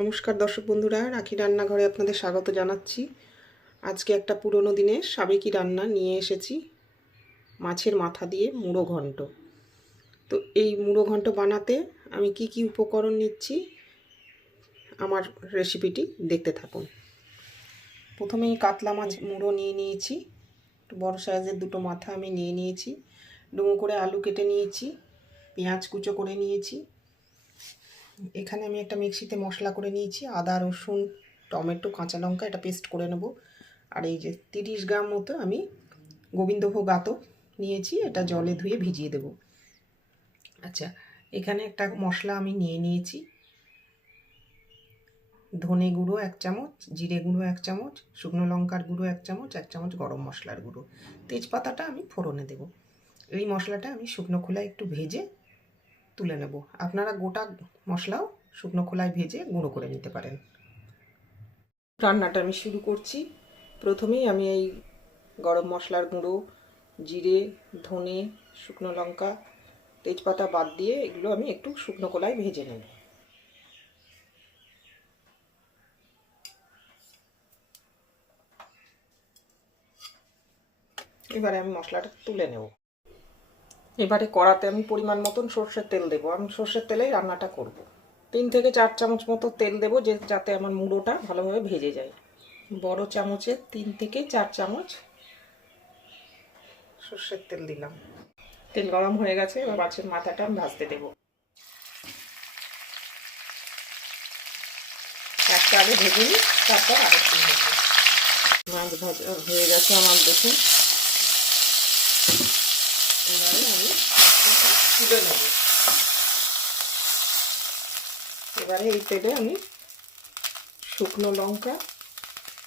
নমস্কার দর্শক বন্ধুরা, রাখি রান্নাঘরে আপনাদের স্বাগত জানাচ্ছি। আজকে একটা পুরনো দিনের সাবেকি রান্না নিয়ে এসেছি, মাছের মাথা দিয়ে মুড়ো ঘন্ট। তো এই মুড়ো ঘন্ট বানাতে আমি কি কি উপকরণ নিচ্ছি আমার রেসিপিটি দেখতে থাকুন। প্রথমেই কাতলা মাছ মুড়ো নিয়ে নিয়েছি, বড় সাইজের দুটো মাথা আমি নিয়ে নিয়েছি। ডুমো করে আলু কেটে নিয়েছি, পেঁয়াজ কুচো করে নিয়েছি। এখানে আমি একটা মিক্সিতে মশলা করে নিয়েছি, আদা রসুন টমেটো কাঁচা লঙ্কা, এটা পেস্ট করে নেব। আর এই যে 30 গ্রাম মতো আমি গোবিন্দভোগ আতপ নিয়েছি, এটা জলে ধুয়ে ভিজিয়ে দেব। আচ্ছা, এখানে একটা মশলা আমি নিয়ে নিয়েছি, ধনে গুঁড়ো 1 চামচ, জিরে গুঁড়ো 1 চামচ, শুকনো লঙ্কার গুঁড়ো 1 চামচ, 1 চামচ গরম মশলার গুঁড়ো, তেজপাতাটা আমি ফোড়নে দেব। এই মশলাটা আমি শুকনো খোলায় একটু ভেজে তুলে নেব। আপনারা গোটা মশলাও শুকনো খোলায় ভেজে গুঁড়ো করে নিতে পারেন। রান্নাটা আমি শুরু করছি। প্রথমেই আমি এই গরম মশলার গুঁড়ো, জিরে, ধনে, শুকনো লঙ্কা, তেজপাতা বাদ দিয়ে এগুলো আমি একটু শুকনো খোলায় ভেজে নেব। এবারে আমি মশলাটা তুলে নেব। এবারে কড়াতে আমি পরিমাণ মতন সর্ষের তেল দেবো। আমি সর্ষের তেলেই রান্নাটা করব। 3 থেকে 4 চামচ মতো তেল দেবো, যাতে আমার মুড়োটা ভালোভাবে ভেজে যায়। বড় চামচে 3 থেকে 4 চামচ সর্ষের তেল দিলাম। তেল গরম হয়ে গেছে, এবার মাছের মাথাটা আমি ভাজতে দেবো। একটা আগে ভেজে নিই, তারপর আরেকটু ভেজে। মাছ ভাজা হয়ে গেছে আমার, দেখুন। এবারে আমি মাছটা তুলে নেব। এবারে এই তেলে আমি শুকনো লঙ্কা,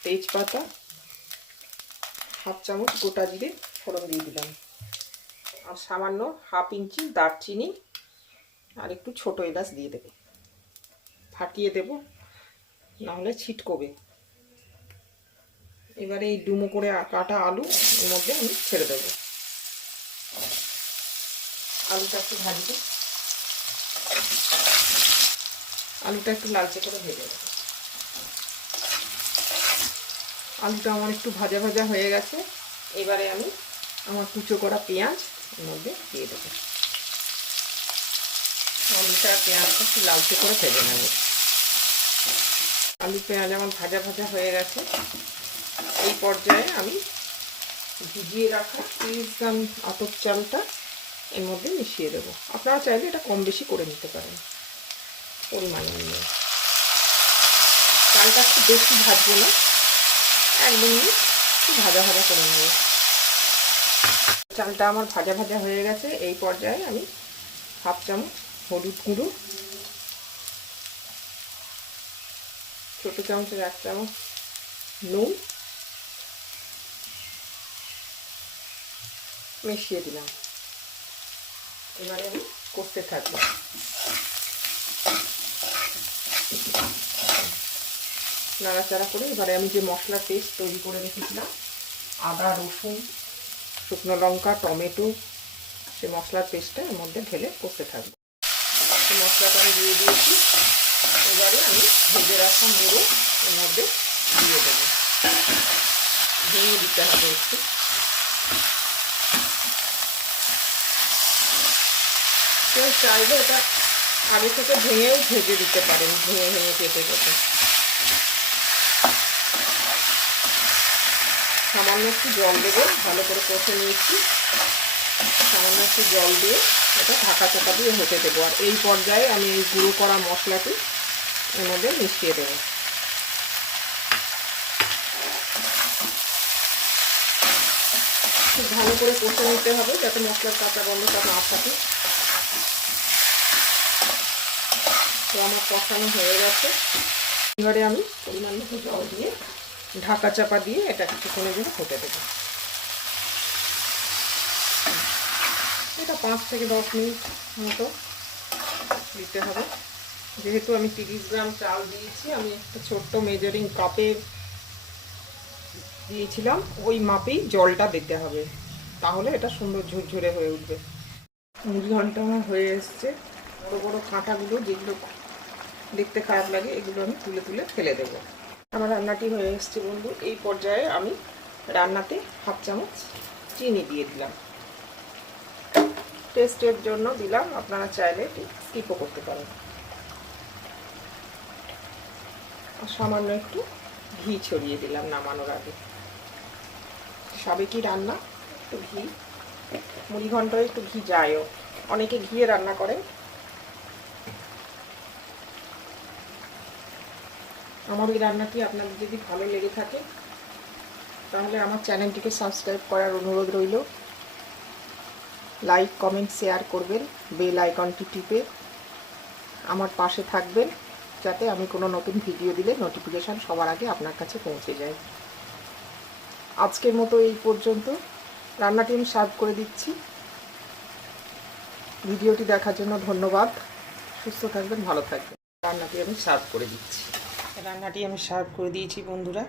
তেজপাতা, 1/2 চামচ গোটা জিরে ফোড়ন দিয়ে দিলাম, আর সামান্য 1/2 ইঞ্চি দারচিনি আর একটু ছোট এলাচ দিয়ে দেবো। ফাটিয়ে দেব, নাহলে ছিটকবে। এবারে এই ডুমো করে কাটা আলু এর মধ্যে আমি ছেড়ে দেবো। আলুটা একটু ভাজবো, আলুটা একটু লালচে করে ভেজে দেবো। আলুটা আমার একটু ভাজা ভাজা হয়ে গেছে। এবারে আমি আমার কুচো করা পেঁয়াজ এর মধ্যে দিয়ে দেবো। আলুটা পেঁয়াজটা একটু লালচে করে ভেজে নেব। আলু পেঁয়াজ আমার ভাজা ভাজা হয়ে গেছে। এই পর্যায়ে আমি ভিজিয়ে রাখা 30 গ্রাম আতপ চালটা এর মধ্যে মিশিয়ে দেবো। আপনারা চাইলে এটা কম বেশি করে নিতে পারেন পরিমাণ নিয়ে। চালটা একটু বেশি ভাজবো না, 1 মিনিট একটু ভাজা ভাজা করে নেব। চালটা আমার ভাজা ভাজা হয়ে গেছে। এই পর্যায়ে আমি 1/2 চামচ হলুদ গুঁড়ো, ছোটো চামচের 1 চামচ নুন মিশিয়ে দিলাম। এবারে আমি কষতে থাকবো। নাড়াচাড়া করে এবারে আমি যে মশলা পেস্ট তৈরি করে রেখেছিলাম, আদা রসুন শুকনো লঙ্কা টমেটো, সে মশলার পেস্টটা এর মধ্যে ঢেলে কষতে থাকবো। সেই মশলাটা আমি দিয়ে দিয়েছি। এবারে আমি ভেজে রাখা মুড়ো এর মধ্যে দিয়ে দেবো। ভেঙে দিতে হবে একটু। কেউ চাইলে এটা আগে থেকে ভেঙেও ভেজে দিতে পারেন, ভেঙে ভেঙে কেটে কেটে। সামান্য একটু জল দেবো, ভালো করে কষে নিয়েছি। সামান্য একটু জল দিয়ে এটা ঢাকা চাপা দিয়ে হতে দেবো। আর এই পর্যায়ে আমি এই গুঁড়ো করা মশলাটি এর মধ্যে মিশিয়ে দেবো। খুব ভালো করে কষে নিতে হবে, যাতে মশলার কাঁচা গন্ধটা না থাকে। তো আমার কষানো হয়ে গেছে। এবারে আমি পরিমাণ মতো জল দিয়ে ঢাকা চাপা দিয়ে এটা কিছুক্ষণের জন্য হতে দেবো। এটা 5 থেকে 10 মিনিট মতো দিতে হবে। যেহেতু আমি 30 গ্রাম চাল দিয়েছি, আমি একটা ছোট্ট মেজারিং কাপে দিয়েছিলাম, ওই মাপেই জলটা দিতে হবে, তাহলে এটা সুন্দর ঝুরঝুরে হয়ে উঠবে। মুড়ি ঘন্ট আমার হয়ে এসছে। বড়ো বড়ো কাঁটাগুলো যেগুলো দেখতে খারাপ লাগে, এগুলো আমি তুলে তুলে ফেলে দেবো। আমার রান্নাটি হয়ে এসছে বন্ধু। এই পর্যায়ে আমি রান্নাতে হাফ চামচ চিনি দিয়ে দিলাম, টেস্টের জন্য দিলাম, আপনারা চাইলে স্কিপও করতে পারেন। আর সামান্য একটু ঘি ছড়িয়ে দিলাম নামানোর আগে। সাবেকি রান্না, একটু ঘি, মুড়ি ঘন্টায় একটু ঘি যায়ও, অনেকে ঘিয়ে রান্না করেন। আমার এই রান্নাটি আপনাদের যদি ভালো লেগে থাকে তাহলে আমার চ্যানেলটিকে সাবস্ক্রাইব করার অনুরোধ রইল। লাইক, কমেন্ট, শেয়ার করবেন, বেল আইকনটি টিপে আমার পাশে থাকবেন, যাতে আমি কোনো নতুন ভিডিও দিলে নোটিফিকেশান সবার আগে আপনার কাছে পৌঁছে যায়। আজকের মতো এই পর্যন্ত। রান্নাটি আমি সার্ভ করে দিচ্ছি। ভিডিওটি দেখার জন্য ধন্যবাদ। সুস্থ থাকবেন, ভালো থাকবেন। রান্নাটি আমি সার্ভ করে দিচ্ছি। রান্নাটি আমি সার্ভ করে দিয়েছি বন্ধুরা।